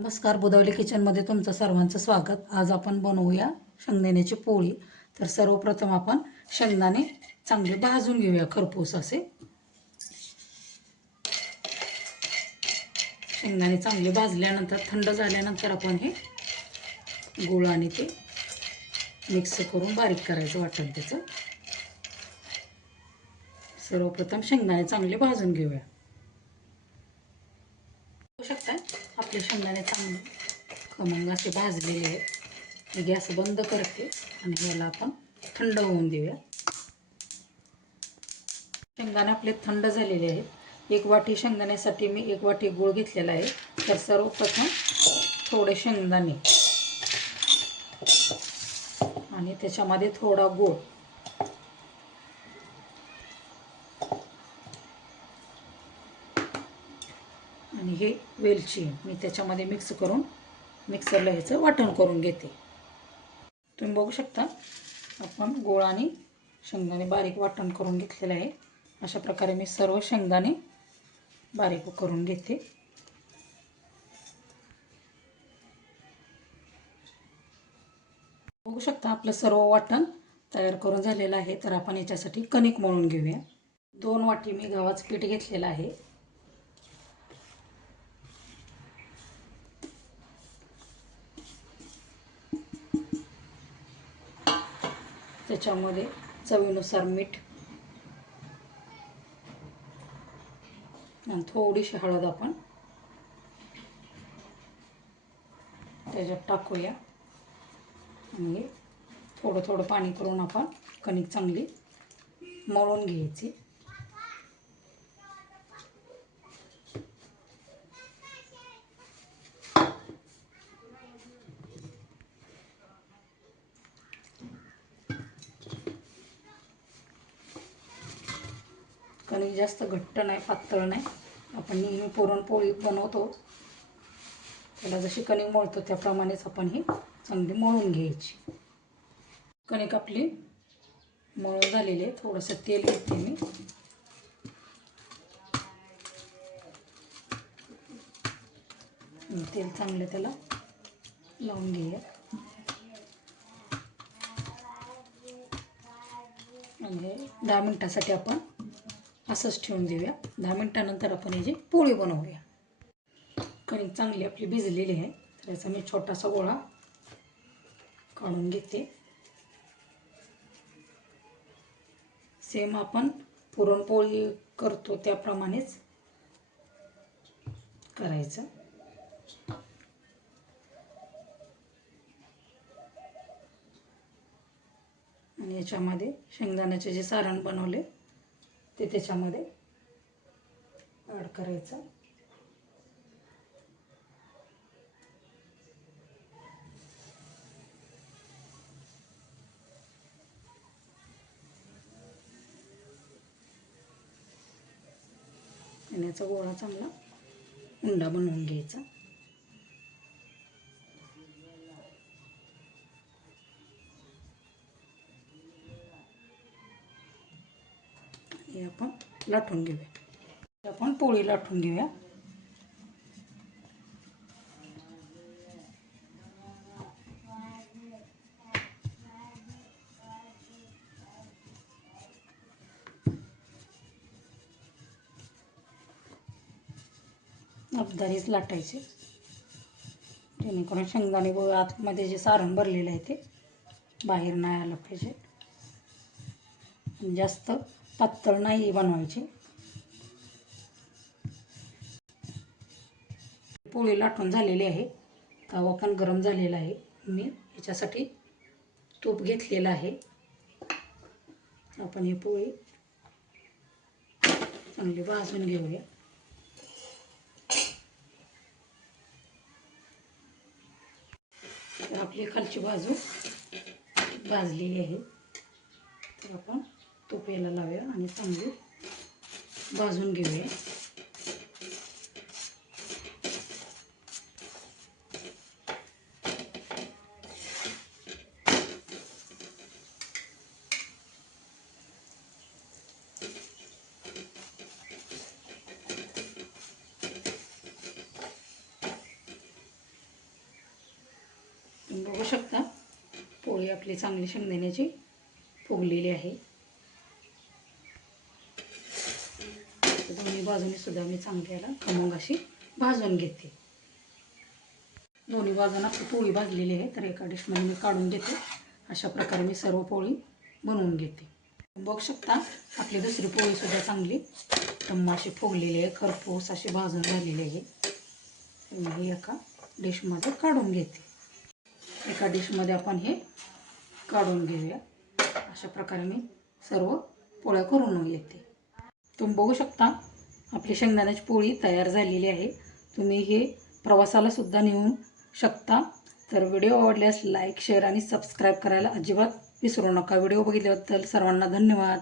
नमस्कार, बुधावली किचनमध्ये तुमचं सर्वांचं स्वागत. आज आपण बनवूया शेंगदाण्याची पोळी. तर सर्वप्रथम आपण शेंगदाणे चांगले भाजून घेऊया खरपूस असे. शेंगदाणे चांगले भाजल्यानंतर थंड झाल्यानंतर आपण हे गूळ आणि ते मिक्स करून बारीक करायचं वाटण त्याचं. सर्वप्रथम शेंगदाणे चांगले भाजून घेऊया. बघू शकता आपले शेंगदाणे चांगले खमंग असे भाजलेले आहेत. मी गॅस बंद करते आणि याला आपण थंड होऊन देऊया. शेंगदाणे आपले थंड झालेले आहेत. 1 वाटी शेंगदाण्यासाठी मी 1 वाटी गूळ घेतलेला आहे. तर सर्वप्रथम थोडे शेंगदाणे आणि त्याच्यामध्ये थोडा गूळ आणि हे वेलची मी त्याच्यामध्ये मिक्स करून मिक्सरला ह्याचं वाटण करून घेते. तुम्ही बघू शकता आपण गूळ आणि शेंगदाणे बारीक वाटण करून घेतलेलं आहे. अशा प्रकारे मी सर्व शेंगदाणे बारीक करून घेते. बघू शकता आपलं सर्व वाटण तयार करून झालेलं आहे. तर आपण याच्यासाठी कणिक मळून घेऊया. 2 वाटी मी गव्हाचं पीठ घेतलेलं आहे. त्याच्यामध्ये चवीनुसार मीठ आणि थोडीशी हळद आपण त्याच्यात टाकूया आणि थोडं थोडं पाणी करून आपण कणिक चांगली मळून घ्यायची. कणिक जास्त घट्ट नाही, पातळ नाही. आपण नेहमी पुरणपोळी बनवतो त्याला जशी कणिक मळतो त्याप्रमाणेच आपण ही चांगली मळून घ्यायची. कणिक आपली मळून झालेली आहे. थोडंसं तेल घेते मी. तेल चांगलं त्याला लावून घेऊया आणि 10 मिनिटासाठी आपण असंच ठेवून देऊया. 10 मिनिटानंतर आपण याची पोळी बनवूया. कणिक चांगली आपली भिजलेली आहे. तर याचा मी छोटासा गोळा काढून घेते. सेम आपण पुरणपोळी करतो त्याप्रमाणेच करायचं. आणि याच्यामध्ये शेंगदाण्याचे जे सारण बनवले ते त्याच्यामध्ये ॲड करायचं. आणि याचा गोळा चांगला उंडा बनवून घ्यायचा. हे आपण लाटून घेऊया. आपण पोळी लाटून घेऊया. अपदारीच लाटायचे जेणेकरून शेंगदाणे व आतमध्ये जे सारण भरलेलं आहे ते बाहेर नाही आलं पाहिजे. जास्त पातळ नाही बनवायचे. पोळी लाटून झालेली आहे. तवा पण गरम झालेला आहे. मी याच्यासाठी तूप घेतलेलं आहे. आपण ही पोळी चांगली भाजून घेऊया. तर आपली खालची बाजू भाजलेली आहे. तर आपण तूप याला लावूया आणि चांगली भाजून घेऊया. शकता पोळी आपली चांगली शेंगदाण्याची फुगलेली आहे. दोन्ही बाजूनी सुद्धा मी चांगली याला खमंग अशी भाजून घेते. दोन्ही बाजूंना आपली पोळी भाजलेली आहे, तर एका डिशमध्ये मी काढून घेते. अशा प्रकारे मी सर्व पोळी बनवून घेते. बघू शकता आपली दुसरी पोळी सुद्धा चांगली टम्म अशी फुगलेली आहे, खरपूस अशी भाजून झालेली आहे. मी हे एका डिशमध्ये काढून घेते. एका डिशमध्ये आपण हे काढून घेऊया. अशा प्रकारे मी सर्व पोळ्या करून घेते. तुम्ही बघू शकता आपली शेंगदाण्याची पोळी तयार झालेली आहे. तुम्ही हे प्रवासाला सुद्धा नेऊ शकता. तर व्हिडिओ आवडल्यास लाईक, शेअर आणि सबस्क्राईब करायला अजिबात विसरू नका. व्हिडिओ बघितल्याबद्दल सर्वांना धन्यवाद.